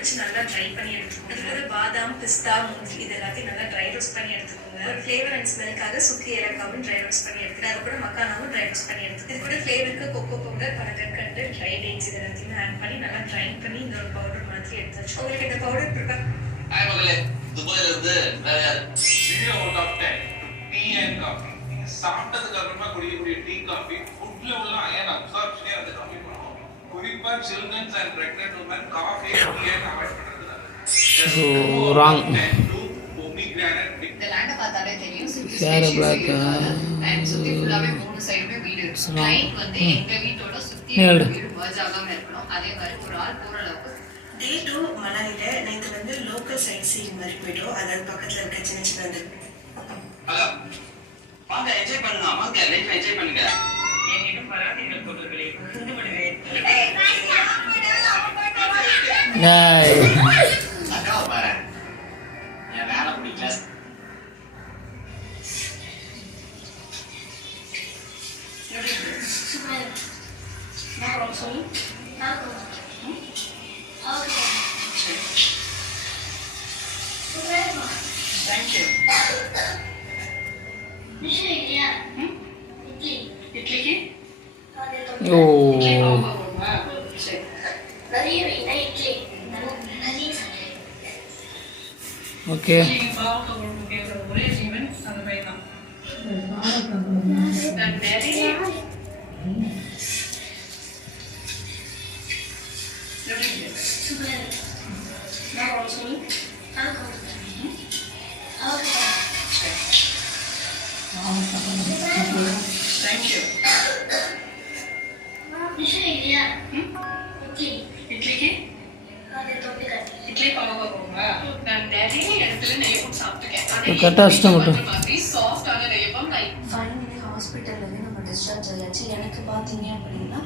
வச்சு நல்லா ட்ரை பண்ணி எடுத்துக்கோங்க. அது கூட பாதாம், பிஸ்தா, முந்திரி இது எல்லாத்தையும் நல்லா ட்ரை ரோஸ்ட் பண்ணி எடுத்துக்கோங்க. ஒரு ஃப்ளேவர் அண்ட் ஸ்மெல்லுக்காக சுக்கு ஏலக்காவும் ட்ரை ரோஸ்ட் பண்ணி எடுத்துக்கோங்க. அது கூட மக்கானாவும் ட்ரை ரோஸ்ட் பண்ணி எடுத்துக்கோங்க. இது கூட ஃப்ளேவருக்கு கொக்கோ பவுடர், பனங்கற்கண்டு, ட்ரை டேட்ஸ் இது எல்லாத்தையும் ஆட் பண்ணி நல்லா ட்ரைன் பண்ணி இந்த ஒரு பவுடர் மாதிரி எடுத்து வச்சு உங்களுக்கு இந்த பவுடர் ப்ரிப்பேர். ஹாய் மகளே, துபாயில இருந்து வேற யாரு? 0 out of 10 tea and coffee. நீங்க சாப்பிட்டதுக்கு அப்புறமா குடிக்கக்கூடிய டீ காஃபி ஃபுட்ல உள்ள அயன் அப்சார்ப்ஷனே வந்து கம்மி பண்ணும். குறிப்பா childrens and pregnant woman coffee tea avoid பண்றது நல்லது. ராங். இந்த லேண்ட பார்த்தாலே தெரியும். சேர பிளாக் அண்ட் சுத்தி ஃபுல்லாவே மூணு சைடுமே வீடு இருக்கு. லைட் வந்து எங்க வீட்டோட சுத்தி வீடு மர்ஜ் ஆகாம இருக்கணும். அதே மாதிரி ஒரு ஆள் போற அளவுக்கு. டே 2 மணாலில நேற்று வந்து லோக்கல் சைட் சீயிங் மாதிரி போயிட்டோம். அதாவது பக்கத்துல இருக்க சின்ன சின்ன வந்து ஹலோ, வாங்க என்ஜாய் பண்ணலாம். வாங்க லைஃப் என்ஜாய் பண்ணுங்க. என்னிடம் வராதீர்கள் தோழர்களே, புரிந்து விடுவேன். அக்காவை பாரு, என் வேலை பிடிக்கல. Thank you. இட்லிக்கு ஓ ஓகே ஒரே ஜீவன் அந்த பையன் Thank you. இட்லிக்கு இட்லி பாவமா நான் நிறைய இடத்துல நெய்யப்பம் சாப்பிட்டுருக்கேன். கட்டாஸ்டம் மட்டும் மாதிரி சாஃப்டான நெய்யப்பம் லைக் ஃபைனலி ஹாஸ்பிட்டல்ல இருந்து நம்ம டிஸ்சார்ஜ் ஆயாச்சு. எனக்கு பார்த்தீங்க அப்படின்னா